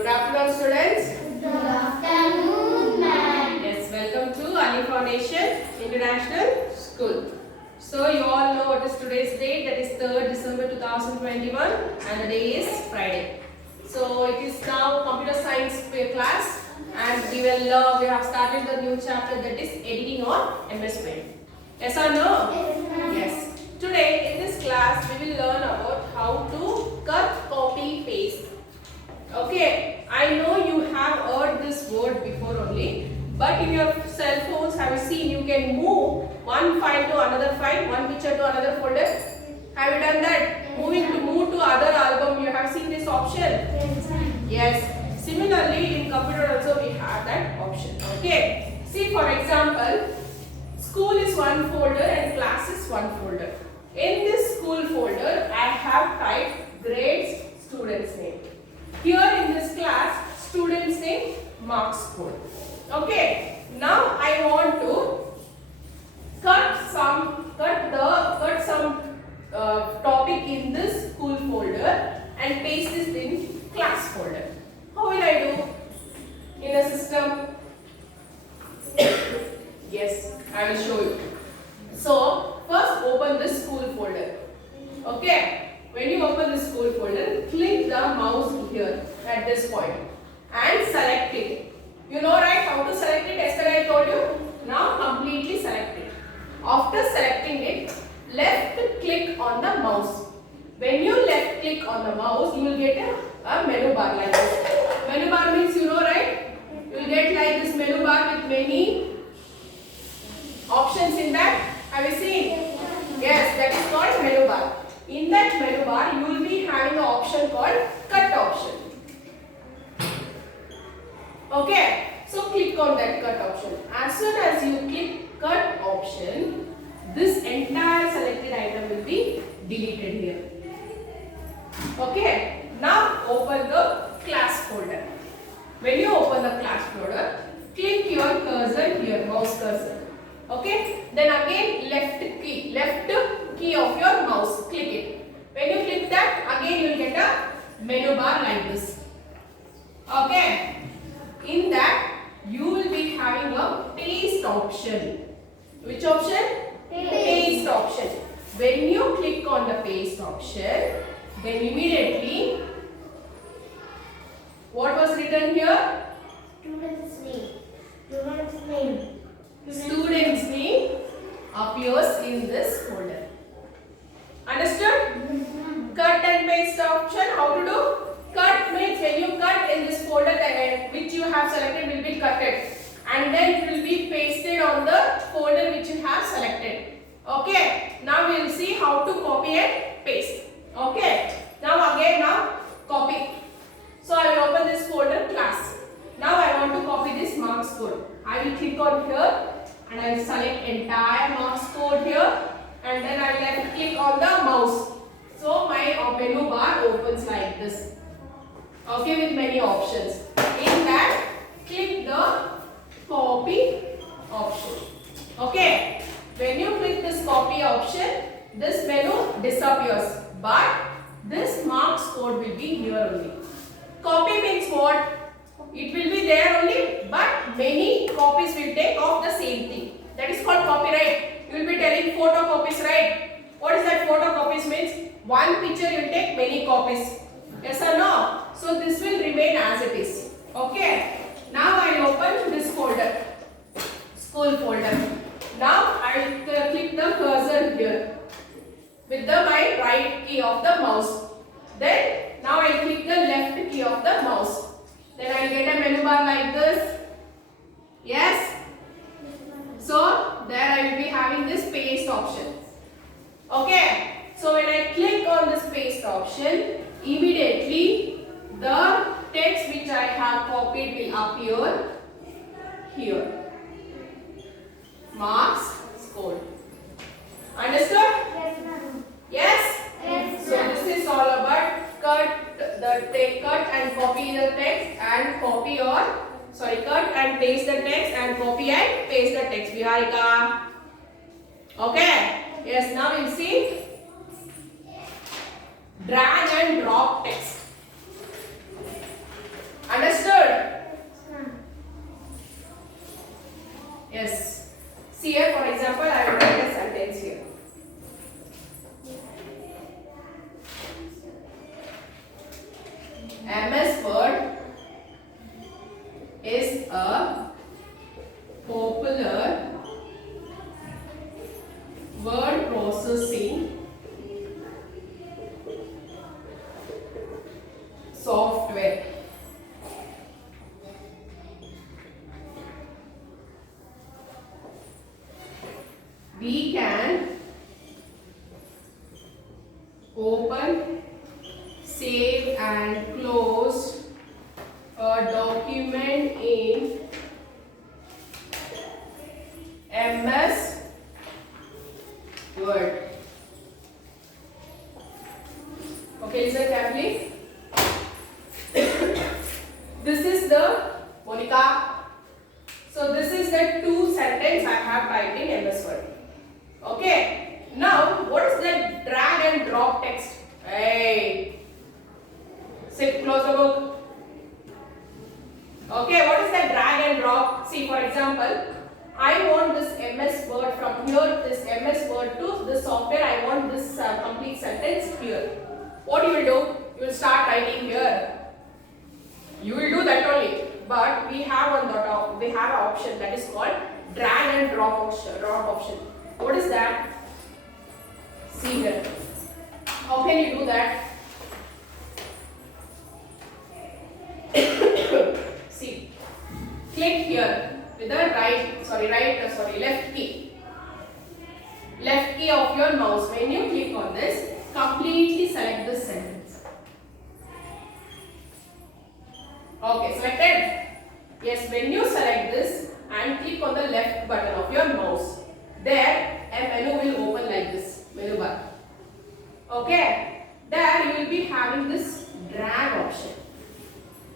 Good afternoon, students. Good afternoon, ma'am. Yes, welcome to Ali Foundation International School. So you all know what is today's date, that is 3rd December 2021 and the day is Friday. So it is now computer science class and we have started the new chapter, that is editing on MS Paint. Yes or no? Yes. Today in this class we will learn about how to cut, copy, paste. Okay, I know you have heard this word before only, but in your cell phones, have you seen you can move one file to another file, one picture to another folder? Have you done that? Move to other album, you have seen this option? Yes. Similarly, in computer also we have that option. Okay. See, for example, school is one folder and class is one folder. In this school folder, I have typed grades, student's name. Here in this class, student's name, marks code. Okay. Now I want to cut some topic in this school folder and paste this in class folder. How will I do in a system? Yes, I will show you. So first open this school folder. Okay. When you open the school folder, click the mouse here at this point and select it. You know right how to select it? Yesterday I told you. Now completely select it. After selecting it, left click on the mouse. When you left click on the mouse, you will get a menu bar like this. Menu bar means you know right? You will get like this menu bar with many options in that. Have you seen? Yes, that is called menu bar. In that menu bar, you will be having an option called cut option. Okay, so click on that cut option. As soon as you click cut option, this entire selected item will be deleted here. Okay, now open the class folder. When you open the class folder, click your cursor here, mouse cursor. Okay, then again left key of your mouse, click it. When you click that, again you will get a menu bar like this. Okay, in that you will be having a paste option. Which option? Paste option. When you click on the paste option, then immediately what was written here? Student's name. Student's name. Student's name appears in this folder. Understood? Cut and paste option, how to do? Cut means when you cut in this folder, which you have selected will be cutted, and then it will be pasted on the folder which you have selected. Okay, now we will see how to copy and paste. Okay, now copy. So I will open this folder class. Now I want to copy this marks code. I will click on here and I will select entire marks code here, and then I will left click on the mouse. So my menu bar opens like this. Okay, with many options. In that, click the copy option. Okay, when you click this copy option, this menu disappears, but this marks code will be here only. Copy means what? It will be there only, but many copies will take of the same thing. That is called copyright. You will be telling photocopies, right? What is that photocopies means? One picture you will take many copies. Yes or no? So this will remain as it is. Okay. Now I will open this folder, school folder. Now I will click the cursor here with my right key of the mouse. Then now I click the left key of the mouse. Then I get a menu bar like this. Yes. So there I will be having this paste option. Okay. So when I click on this paste option, immediately the text which I have copied will appear here. Marks code. Understood? Yes, ma'am. Yes? Yes, So this is all about cut and copy the text and cut and paste the text and copy and paste the text. Viharika. Okay? Yes, now we'll see drag and drop text. open, save and close a document in MS Word. Okay, listen carefully. This is the Monica. So this is the two sentence I have typed in MS Word. Okay. Now what is the drag and drop text? Hey, sit close the book. Okay, what is the drag and drop? See, for example, I want this MS Word from here, this MS Word to this software. I want this complete sentence here. What you will do? You will start writing here. You will do that only. But we have on the top, we have an option that is called drag and drop option. What is that? See here. How can you do that? See. Click here with the left key. Left key of your mouse. When you click on this, completely select this sentence. Okay, selected? Yes, when you select this and click on the left button of your mouse, there a menu will open like this, menu bar. Okay, there you will be having this drag option.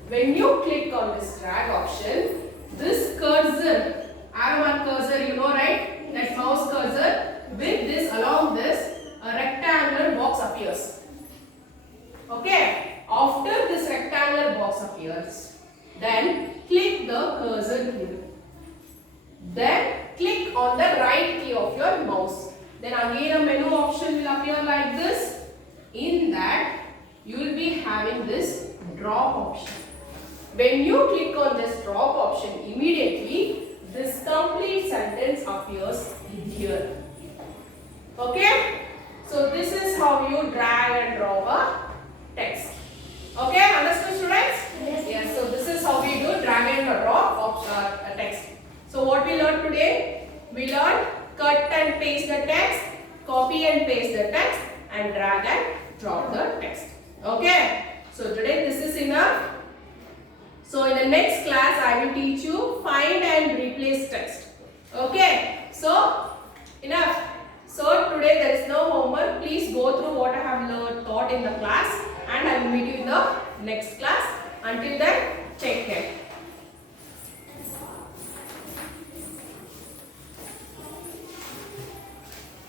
When you click on this drag option, this cursor, arrow mark cursor, you know right? That mouse cursor, with this, along this, a rectangular box appears. Okay, after this rectangular box appears, then click the cursor here. Then click on the right key of your mouse. Then again a menu option will appear like this. In that, you will be having this drop option. When you click on this drop option, immediately this complete sentence appears here. Okay? So this is how you drag and drop a text. Okay, understood students? Yes. So this is how we do drag and drop of a text. So what we learned today? We learned cut and paste the text, copy and paste the text, and drag and drop the text. Okay. So today this is enough. So in the next class I will teach you find and replace text. Okay. So enough. So today there is no homework. Please go through what I have taught in the class, and I will meet you in the next class. Until then, take care.